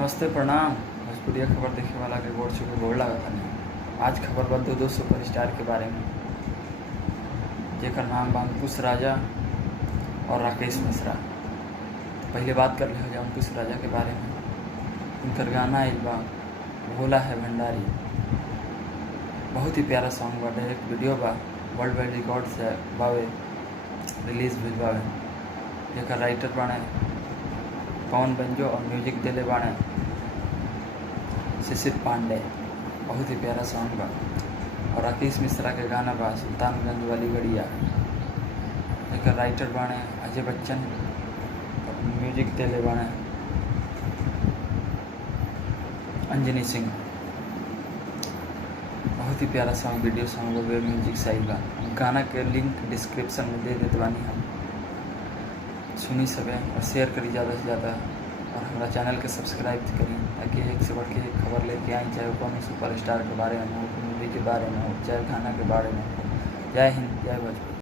नमस्ते प्रणाम। भोजपुरिया खबर देखे वाला के गोड़ छू के गोड़ लागत हनी। आज खबर बा दो सुपरस्टार के बारे में, जेकर नाम बा अंकुश राजा और राकेश मिश्रा। पहले बात कर ले जाए अंकुश राजा के बारे में। उनकर गाना आइल बा भोला है भंडारी, बहुत ही प्यारा सॉन्ग बा। डायरेक्ट वीडियो बा वर्ल्ड वाइड रिकॉर्ड से बावे रिलीज भी बावे। जेकर राइटर बाणे पवन बंजो और म्यूजिक दिले बाणे शिशिर पांडे। बहुत ही प्यारा सॉन्ग बा। और राकेश मिश्रा के गाना बा सुल्तानगंज वाली गड़िया। जेकर राइटर बाणे अजय बच्चन और म्यूजिक दिले बाणे अंजनी सिंह। बहुत ही प्यारा सॉन्ग, वीडियो सॉन्ग वे म्यूजिक साइड बा। गाना के लिंक डिस्क्रिप्शन में दे देते बानी, हम सुनी सकें और शेयर करी ज़्यादा से ज़्यादा। और हमारा चैनल के सब्सक्राइब करी ताकि एक से बढ़ के एक खबर लेके आई, चाहे कौन सुपरस्टार के बारे में हो, मूवी के बारे में हो, चाहे गाना के बारे में हो। जय हिंद, जय भोजपुर।